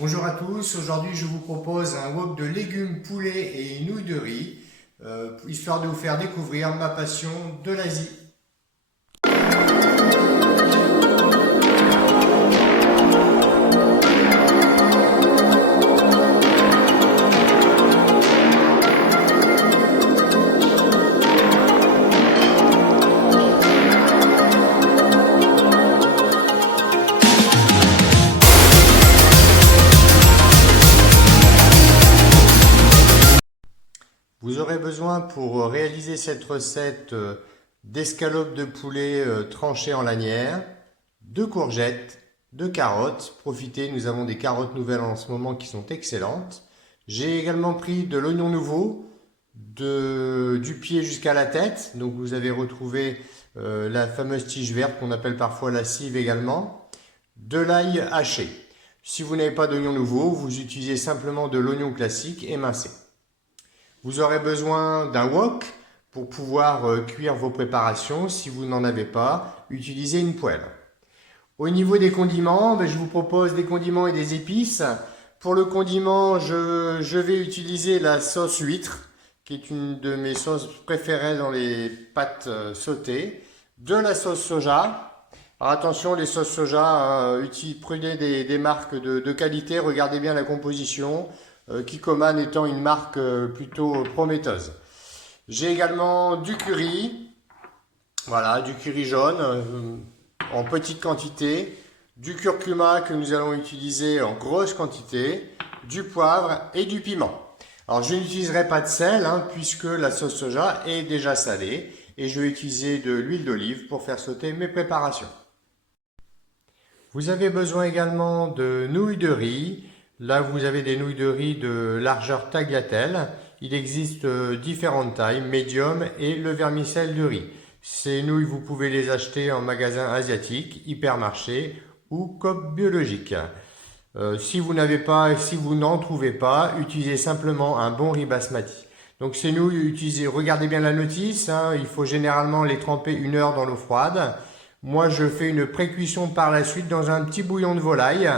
Bonjour à tous, aujourd'hui je vous propose un wok de légumes, poulet et nouilles de riz, histoire de vous faire découvrir ma passion de l'Asie. Vous aurez besoin pour réaliser cette recette d'escalope de poulet tranchées en lanières, de courgettes, de carottes. Profitez, nous avons des carottes nouvelles en ce moment qui sont excellentes. J'ai également pris de l'oignon nouveau, du pied jusqu'à la tête. Donc vous avez retrouvé la fameuse tige verte qu'on appelle parfois la cive également. De l'ail haché. Si vous n'avez pas d'oignon nouveau, vous utilisez simplement de l'oignon classique émincé. Vous aurez besoin d'un wok pour pouvoir cuire vos préparations. Si vous n'en avez pas, utilisez une poêle. Au niveau des condiments, je vous propose des condiments et des épices. Pour le condiment, je vais utiliser la sauce huître, qui est une de mes sauces préférées dans les pâtes sautées. De la sauce soja. Alors attention, les sauces soja, prenez des marques de qualité, regardez bien la composition. Kikkoman étant une marque plutôt prometteuse. J'ai également du curry, voilà, du curry jaune en petite quantité, du curcuma que nous allons utiliser en grosse quantité, du poivre et du piment. Alors je n'utiliserai pas de sel puisque la sauce soja est déjà salée et je vais utiliser de l'huile d'olive pour faire sauter mes préparations. Vous avez besoin également de nouilles de riz. Là, vous avez des nouilles de riz de largeur tagliatelle. Il existe différentes tailles, médium et le vermicelle de riz. Ces nouilles, vous pouvez les acheter en magasin asiatique, hypermarché ou Coop biologique. Si vous n'en trouvez pas, utilisez simplement un bon riz basmati. Donc ces nouilles, regardez bien la notice, il faut généralement les tremper 1 heure dans l'eau froide. Moi, je fais une pré-cuisson par la suite dans un petit bouillon de volaille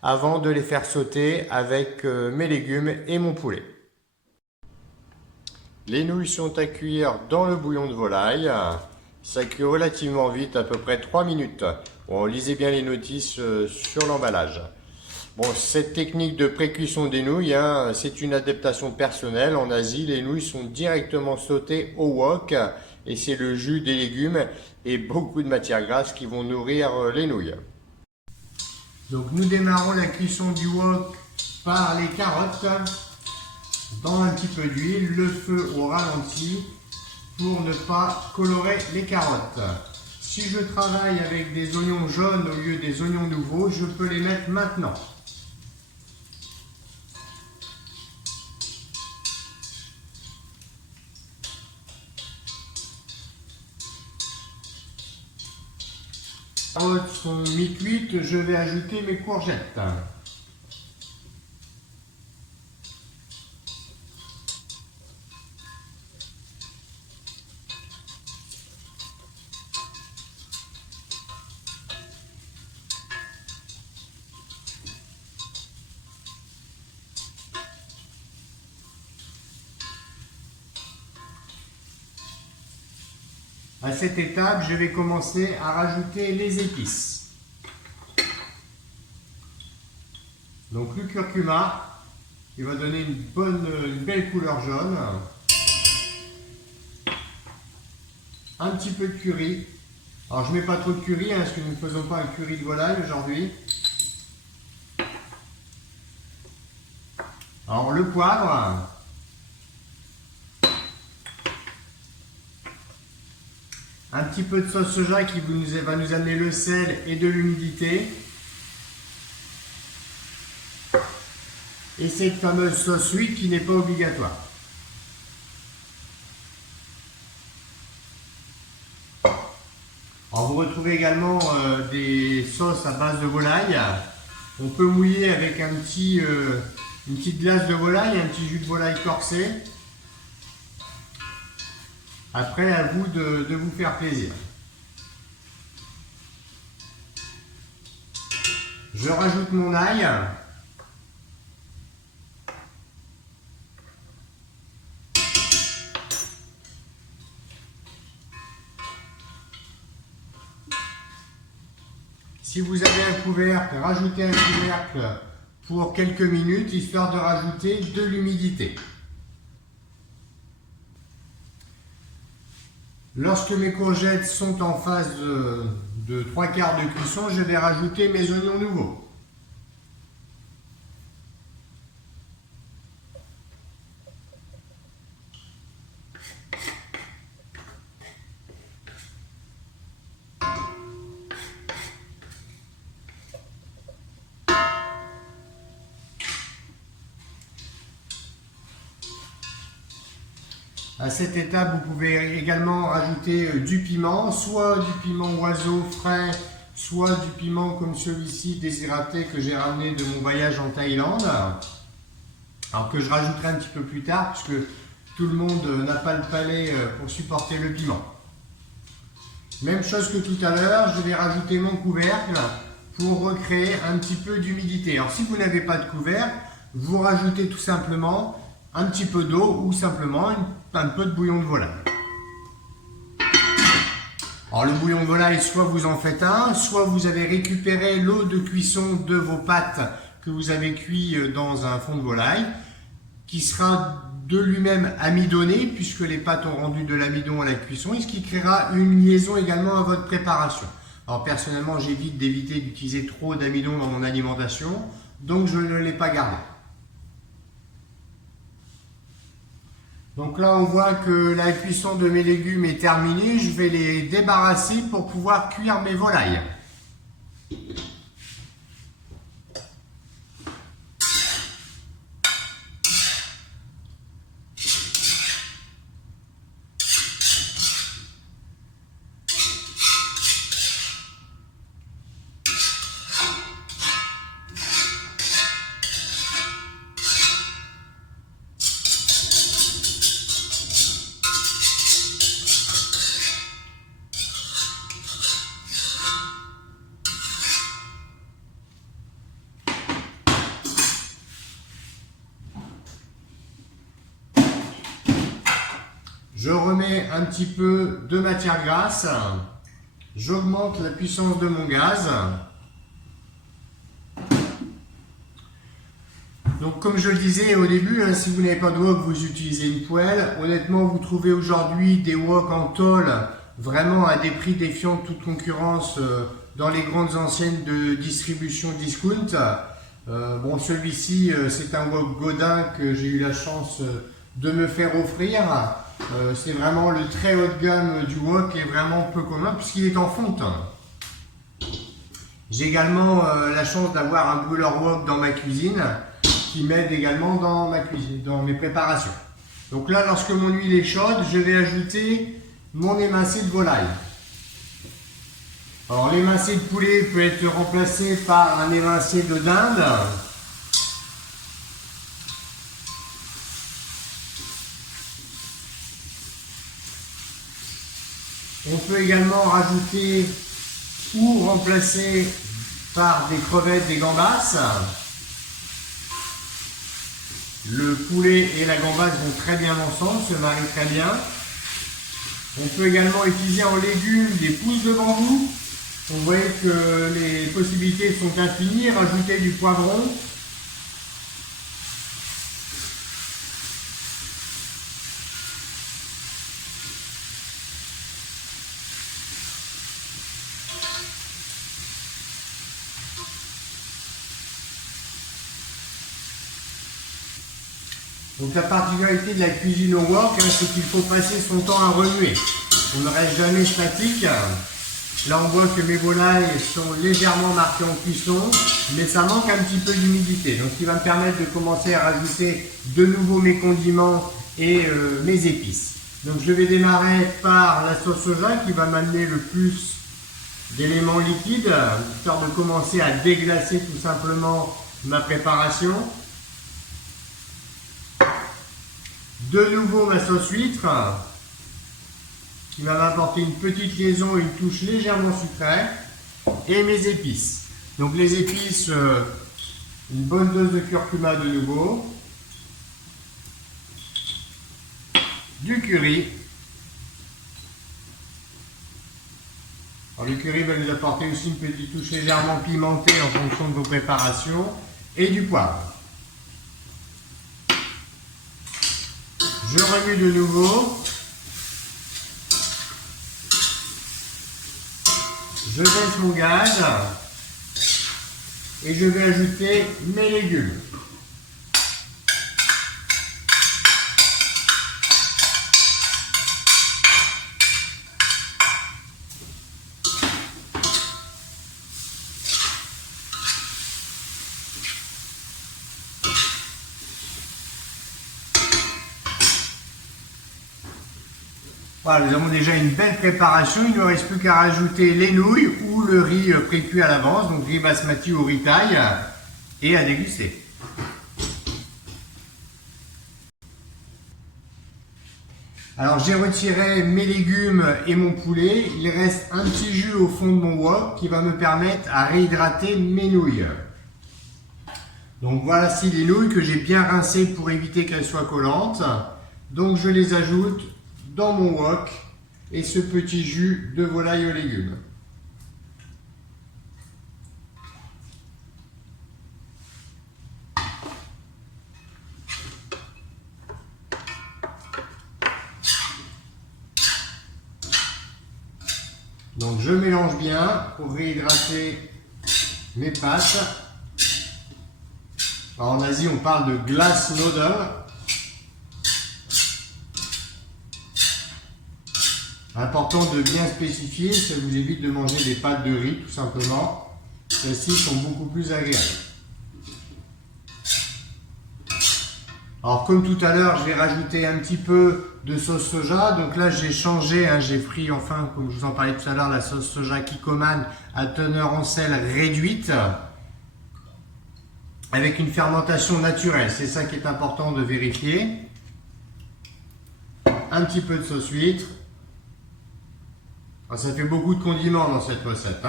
avant de les faire sauter avec mes légumes et mon poulet. Les nouilles sont à cuire dans le bouillon de volaille. Ça cuit relativement vite, à peu près 3 minutes. Bon, lisez bien les notices sur l'emballage. Bon, cette technique de pré-cuisson des nouilles, c'est une adaptation personnelle. En Asie, les nouilles sont directement sautées au wok et c'est le jus des légumes et beaucoup de matières grasses qui vont nourrir les nouilles. Donc nous démarrons la cuisson du wok par les carottes dans un petit peu d'huile, le feu au ralenti pour ne pas colorer les carottes. Si je travaille avec des oignons jaunes au lieu des oignons nouveaux, je peux les mettre maintenant. Les carottes sont mi-cuites, je vais ajouter mes courgettes. À cette étape, je vais commencer à rajouter les épices. Donc le curcuma, il va donner une belle couleur jaune. Un petit peu de curry. Alors je ne mets pas trop de curry parce que nous ne faisons pas un curry de volaille aujourd'hui. Alors le poivre. Un petit peu de sauce soja qui va nous amener le sel et de l'humidité. Et cette fameuse sauce huître qui n'est pas obligatoire. Alors vous retrouvez également des sauces à base de volaille. On peut mouiller avec une petite glace de volaille, un petit jus de volaille corsé. Après, à vous de vous faire plaisir. Je rajoute mon ail. Si vous avez un couvercle, rajoutez un couvercle pour quelques minutes, histoire de rajouter de l'humidité. Lorsque mes courgettes sont en phase de 3/4 de cuisson, je vais rajouter mes oignons nouveaux. À cette étape, vous pouvez également rajouter du piment, soit du piment oiseau frais, soit du piment comme celui-ci déshydraté que j'ai ramené de mon voyage en Thaïlande. Alors que je rajouterai un petit peu plus tard, puisque tout le monde n'a pas le palais pour supporter le piment. Même chose que tout à l'heure, je vais rajouter mon couvercle pour recréer un petit peu d'humidité. Alors si vous n'avez pas de couvercle, vous rajoutez tout simplement un petit peu d'eau ou simplement un peu de bouillon de volaille. Alors le bouillon de volaille, soit vous en faites un, soit vous avez récupéré l'eau de cuisson de vos pâtes que vous avez cuit dans un fond de volaille, qui sera de lui-même amidonné, puisque les pâtes ont rendu de l'amidon à la cuisson, et ce qui créera une liaison également à votre préparation. Alors personnellement, j'évite d'éviter d'utiliser trop d'amidon dans mon alimentation, donc je ne l'ai pas gardé. Donc là, on voit que la cuisson de mes légumes est terminée. Je vais les débarrasser pour pouvoir cuire mes volailles. Je remets un petit peu de matière grasse, j'augmente la puissance de mon gaz. Donc comme je le disais au début, si vous n'avez pas de wok, vous utilisez une poêle. Honnêtement, vous trouvez aujourd'hui des wok en tôle vraiment à des prix défiant toute concurrence dans les grandes enseignes de distribution discount. Bon, celui-ci, c'est un wok Godin que j'ai eu la chance de me faire offrir. C'est vraiment le très haut de gamme du wok et vraiment peu commun puisqu'il est en fonte. J'ai également la chance d'avoir un brûleur wok dans ma cuisine qui m'aide également dans ma cuisine, dans mes préparations. Donc là, lorsque mon huile est chaude, je vais ajouter mon émincé de volaille. Alors l'émincé de poulet peut être remplacé par un émincé de dinde. On peut également rajouter ou remplacer par des crevettes, des gambas. Le poulet et la gambasse vont très bien ensemble, se marient très bien. On peut également utiliser en légumes des pousses de bambou. Vous voyez que les possibilités sont infinies. Rajouter du poivron. Donc la particularité de la cuisine au wok, c'est qu'il faut passer son temps à remuer. On ne reste jamais statique. Là on voit que mes volailles sont légèrement marquées en cuisson, mais ça manque un petit peu d'humidité. Donc ce qui va me permettre de commencer à rajouter de nouveau mes condiments et mes épices. Donc je vais démarrer par la sauce soja qui va m'amener le plus d'éléments liquides, histoire de commencer à déglacer tout simplement ma préparation. De nouveau ma sauce huître qui va m'apporter une petite liaison, une touche légèrement sucrée et mes épices. Donc les épices, une bonne dose de curcuma de nouveau, du curry, Alors, le curry va nous apporter aussi une petite touche légèrement pimentée en fonction de vos préparations et du poivre. Je remue de nouveau. Je baisse mon gaz et je vais ajouter mes légumes. Voilà, nous avons déjà une belle préparation, il ne reste plus qu'à rajouter les nouilles ou le riz pré-cuit à l'avance, donc riz basmati ou riz thaï, et à déguster. Alors j'ai retiré mes légumes et mon poulet, il reste un petit jus au fond de mon wok qui va me permettre à réhydrater mes nouilles. Donc voici les nouilles que j'ai bien rincées pour éviter qu'elles soient collantes. Donc je les ajoute dans mon wok et ce petit jus de volaille aux légumes. Donc je mélange bien pour réhydrater mes pâtes. Alors, en Asie on parle de glass noodle. Important de bien spécifier, ça vous évite de manger des pâtes de riz tout simplement. Celles-ci sont beaucoup plus agréables. Alors comme tout à l'heure, je vais rajouter un petit peu de sauce soja. Donc là j'ai changé, j'ai pris enfin, comme je vous en parlais tout à l'heure, la sauce soja Kikkoman à teneur en sel réduite avec une fermentation naturelle. C'est ça qui est important de vérifier. Un petit peu de sauce huître. Alors, ça fait beaucoup de condiments dans cette recette.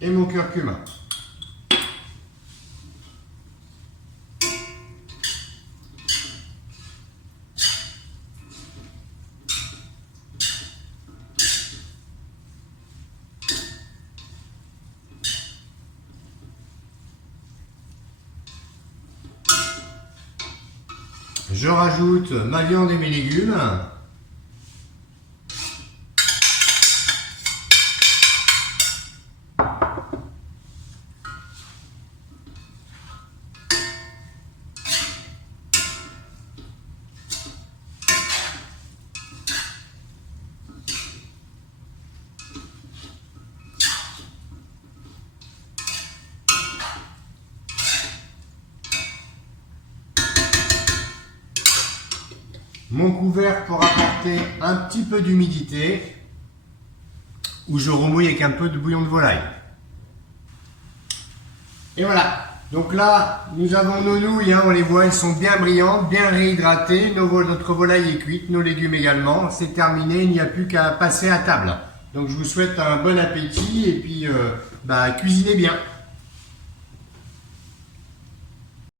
Et mon curcuma. Je rajoute ma viande et mes légumes. Mon couvercle pour apporter un petit peu d'humidité, où je remouille avec un peu de bouillon de volaille. Et voilà, donc là nous avons nos nouilles, on les voit, elles sont bien brillantes, bien réhydratées, notre volaille est cuite, nos légumes également, c'est terminé, il n'y a plus qu'à passer à table. Donc je vous souhaite un bon appétit et puis cuisinez bien.